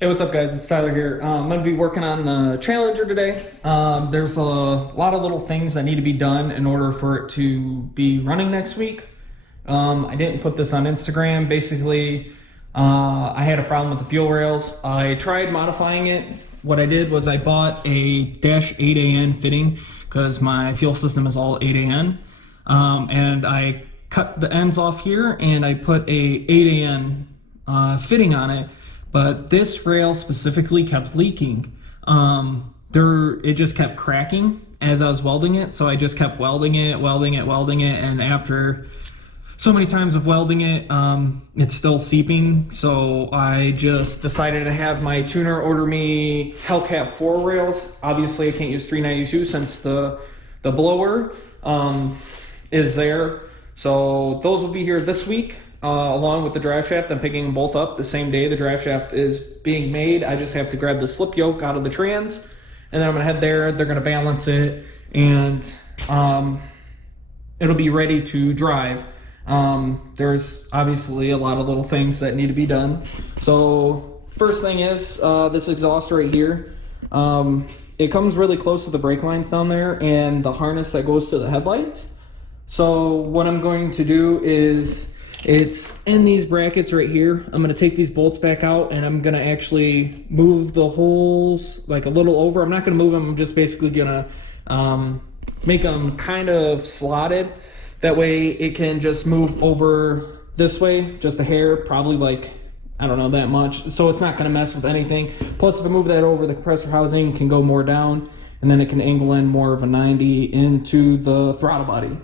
Hey, what's up, guys? It's Tyler here. I'm going to be working on the Challenger today. There's a lot of little things that need to be done in order for it to be running next week. I didn't put this on Instagram. Basically, I had a problem with the fuel rails. I tried modifying it. What I did was I bought a dash 8AN fitting because my fuel system is all 8AN. And I cut the ends off here and I put a 8AN fitting on it. But this rail specifically kept leaking. It just kept cracking as I was welding it, so I just kept welding it, and after so many times of welding it, it's still seeping, so I just decided to have my tuner order me Hellcat 4 rails. Obviously, I can't use 392 since the blower is there, so those will be here this week. Along with the drive shaft. I'm picking them both up the same day the drive shaft is being made. I just have to grab the slip yoke out of the trans, and then I'm going to head there. They're going to balance it, and it'll be ready to drive. There's obviously a lot of little things that need to be done. So first thing is this exhaust right here. It comes really close to the brake lines down there and the harness that goes to the headlights. So what I'm going to do is, it's in these brackets right here. I'm going to take these bolts back out and I'm going to actually move the holes like a little over. I'm not going to move them. I'm just basically going to make them kind of slotted. That way it can just move over this way, just a hair, probably like, I don't know, that much. So it's not going to mess with anything. Plus if I move that over, the compressor housing can go more down and then it can angle in more of a 90 into the throttle body.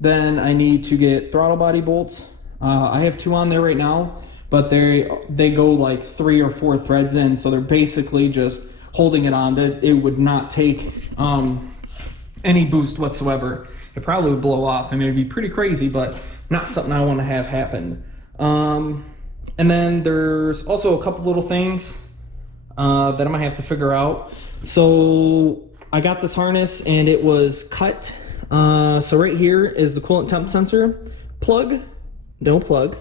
Then I need to get throttle body bolts. I have 2 on there right now, but they go like 3 or 4 threads in, so they're basically just holding it on. That it would not take any boost whatsoever. It probably would blow off. I mean, it'd be pretty crazy, but not something I want to have happen. And then there's also a couple little things that I'm gonna have to figure out. So I got this harness and it was cut. So right here is the coolant temp sensor plug, no plug,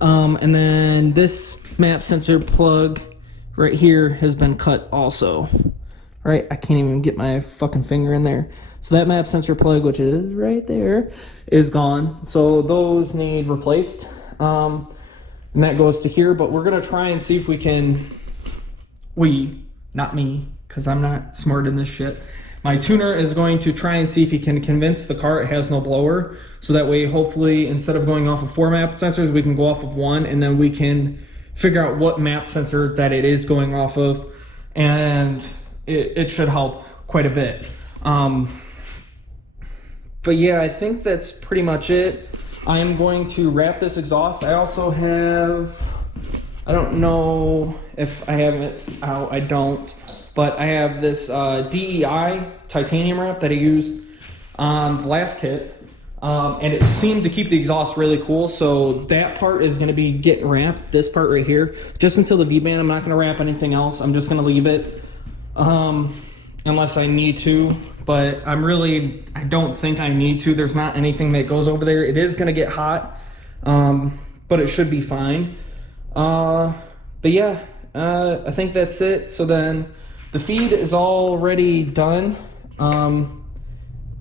and then this map sensor plug right here has been cut also. Right, I can't even get my fucking finger in there. So that map sensor plug, which is right there, is gone. So those need replaced, and that goes to here. But we're gonna try and see if we can, not me, because I'm not smart in this shit. My tuner is going to try and see if he can convince the car it has no blower, so that way hopefully instead of going off of 4 map sensors we can go off of 1, and then we can figure out what map sensor that it is going off of, and it should help quite a bit. But yeah, I think that's pretty much it. I'm going to wrap this exhaust. I also have, I don't know if I have it out, I don't. But I have this DEI titanium wrap that I used on the last kit, and it seemed to keep the exhaust really cool, so that part is going to be getting wrapped, this part right here, just until the V-band. I'm not going to wrap anything else. I'm just going to leave it unless I need to, but I don't think I need to. There's not anything that goes over there. It is going to get hot, but it should be fine. But yeah, I think that's it. So then, the feed is already done.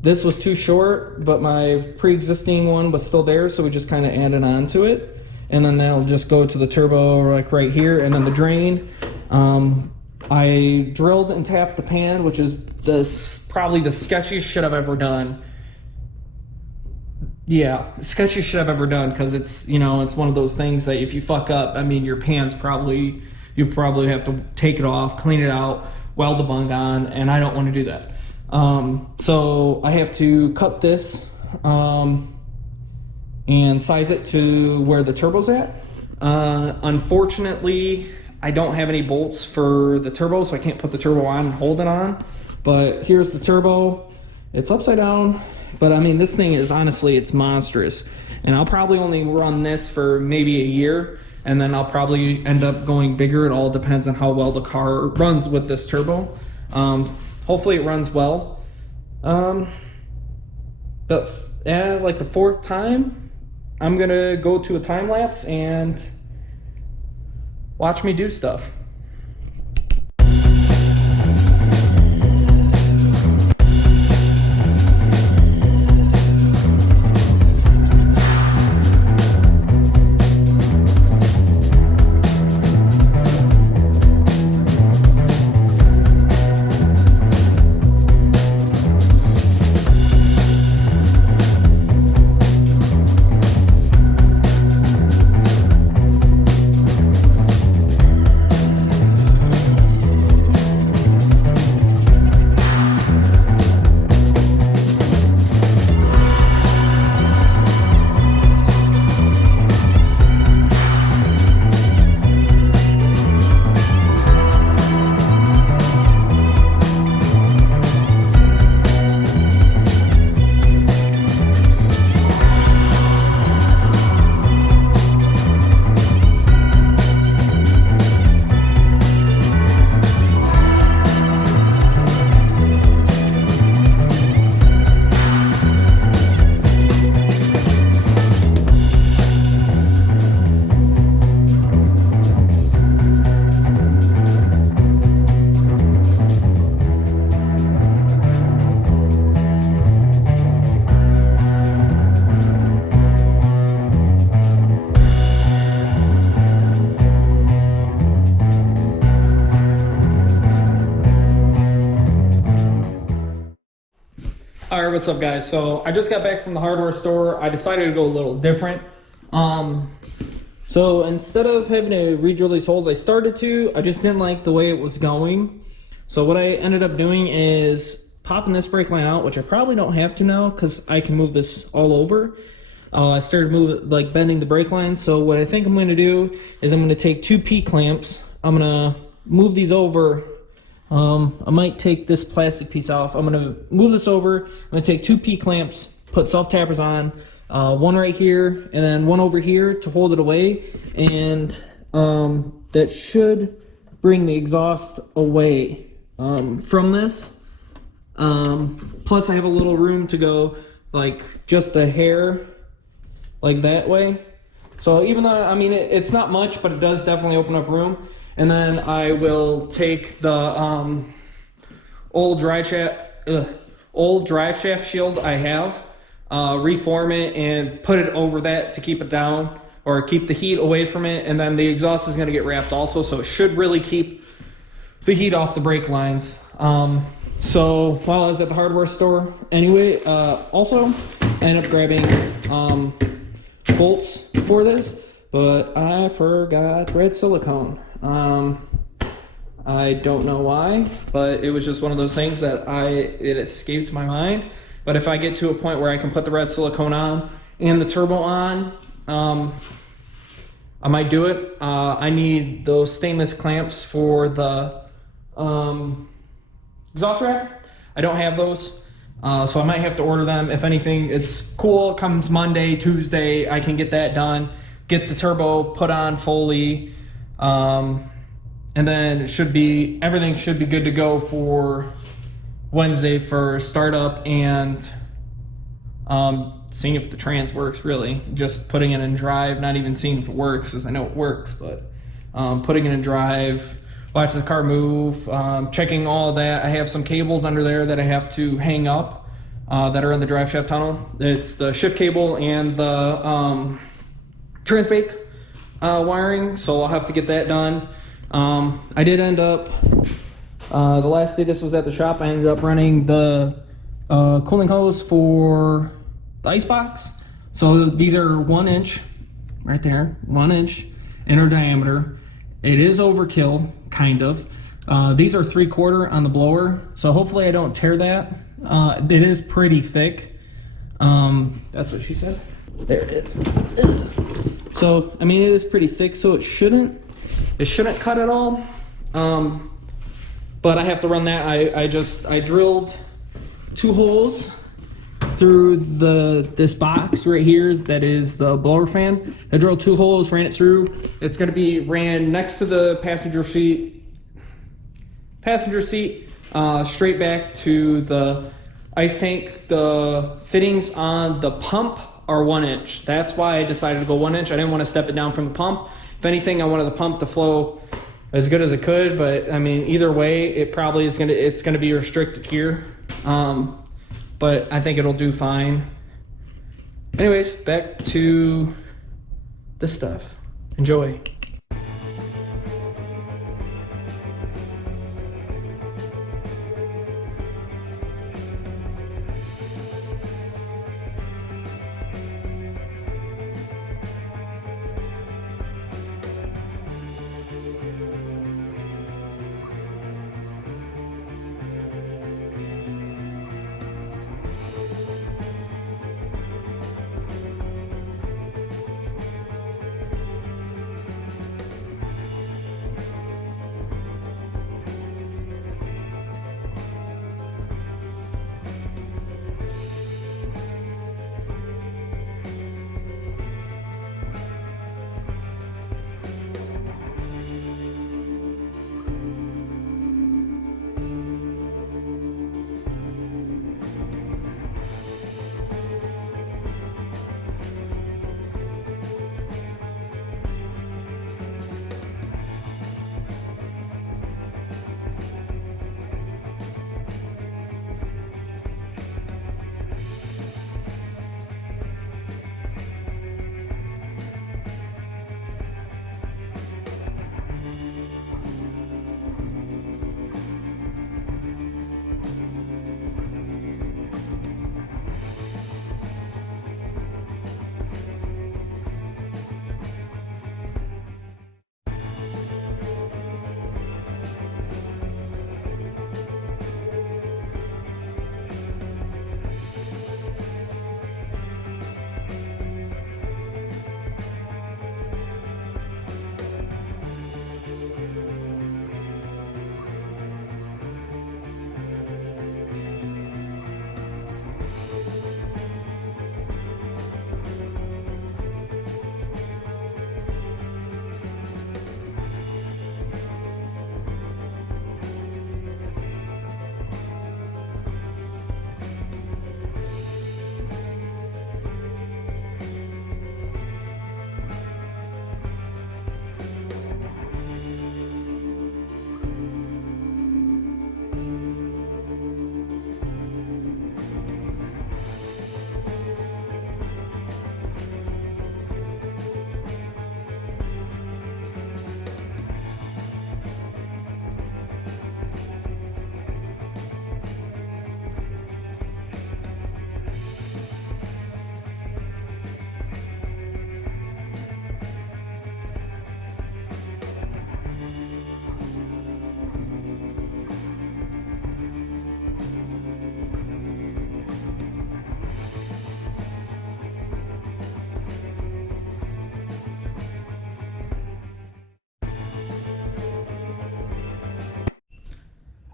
This was too short, but my pre-existing one was still there, so we just kind of added on to it. And then that'll just go to the turbo like right here, and then the drain. I drilled and tapped the pan, which is probably the sketchiest shit I've ever done. Yeah, sketchiest shit I've ever done, because it's, you know, it's one of those things that if you fuck up, I mean, your pan's you probably have to take it off, clean it out, weld the bung on, and I don't want to do that. So I have to cut this and size it to where the turbo's at. Unfortunately, I don't have any bolts for the turbo, so I can't put the turbo on and hold it on. But here's the turbo. It's upside down, but I mean, this thing is honestly, it's monstrous. And I'll probably only run this for maybe a year, and then I'll probably end up going bigger. It all depends on how well the car runs with this turbo. Hopefully it runs well. But yeah, like the 4th time, I'm gonna go to a time lapse and watch me do stuff. Alright, what's up guys? So I just got back from the hardware store. I decided to go a little different. So instead of having to re-drill these holes, I started to. I just didn't like the way it was going. So what I ended up doing is popping this brake line out, which I probably don't have to now because I can move this all over. I started bending the brake lines. So what I think I'm going to do is I'm going to take two P-clamps. I'm going to move these over. I might take this plastic piece off. I'm going to move this over. I'm going to take two P-clamps, put self-tappers on, one right here and then one over here to hold it away, and that should bring the exhaust away from this. Plus I have a little room to go like just a hair like that way. So even though, I mean, it's not much, but it does definitely open up room. And then I will take the old drive shaft shield I have, reform it and put it over that to keep it down or keep the heat away from it. And then the exhaust is going to get wrapped also, so it should really keep the heat off the brake lines. So while I was at the hardware store, anyway, also I ended up grabbing bolts for this, but I forgot red silicone. I don't know why, but it was just one of those things that it escaped my mind. But if I get to a point where I can put the red silicone on and the turbo on, I might do it. I need those stainless clamps for the exhaust rack. I don't have those, so I might have to order them. If anything, it's cool. It comes Monday, Tuesday, I can get that done, get the turbo put on fully, and then everything should be good to go for Wednesday for startup and seeing if the trans works, really. Just putting it in drive, not even seeing if it works, because I know it works, but putting it in drive, watching the car move, checking all of that. I have some cables under there that I have to hang up that are in the drive shaft tunnel. It's the shift cable and the trans-bake wiring, so I'll have to get that done. I did end up, the last day this was at the shop, I ended up running the cooling hose for the icebox. So these are 1 inch, right there, 1 inch inner diameter. It is overkill, kind of. These are 3/4 on the blower, so hopefully I don't tear that. It is pretty thick. That's what she said. There it is. So, I mean, it is pretty thick, so it shouldn't cut at all. But I have to run that. I drilled 2 holes through this box right here that is the blower fan. I drilled 2 holes, ran it through. It's going to be ran next to the passenger seat, straight back to the ice tank. The fittings on the pump are 1 inch. That's why I decided to go 1 inch. I didn't want to step it down from the pump. If If anything, I wanted the pump to flow as good as it could, but I mean, either way, it probably is it's gonna be restricted here. But I think it'll do fine. Anyways, back to this stuff. Enjoy.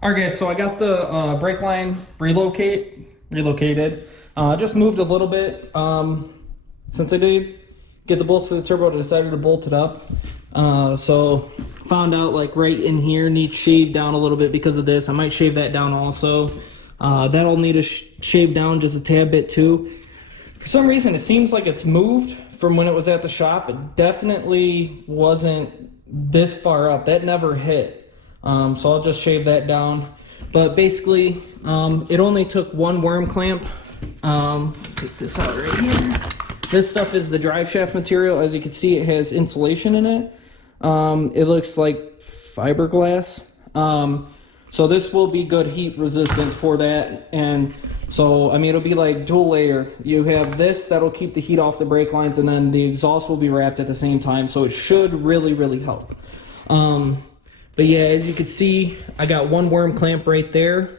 Okay, so I got the brake line relocated. Just moved a little bit. Since I did get the bolts for the turbo, I decided to bolt it up. So found out like right in here needs shaved down a little bit because of this. I might shave that down also. That'll need to shave down just a tad bit too. For some reason, it seems like it's moved from when it was at the shop. It definitely wasn't this far up. That never hit. So I'll just shave that down. But basically, it only took one worm clamp. Take this out right here. This stuff is the drive shaft material. As you can see, it has insulation in it. It looks like fiberglass. So this will be good heat resistance for that. And so, I mean, it'll be like dual layer. You have this that'll keep the heat off the brake lines, and then the exhaust will be wrapped at the same time. So it should really, really help. But yeah, as you can see, I got one worm clamp right there,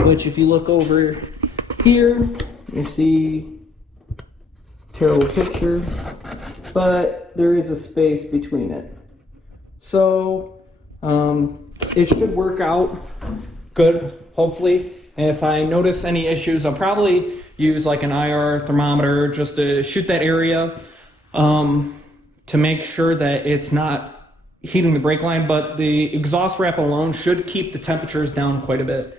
which if you look over here, you see, terrible picture, but there is a space between it. So it should work out good, hopefully. And if I notice any issues, I'll probably use like an IR thermometer just to shoot that area to make sure that it's not heating the brake line, but the exhaust wrap alone should keep the temperatures down quite a bit.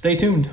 stay tuned.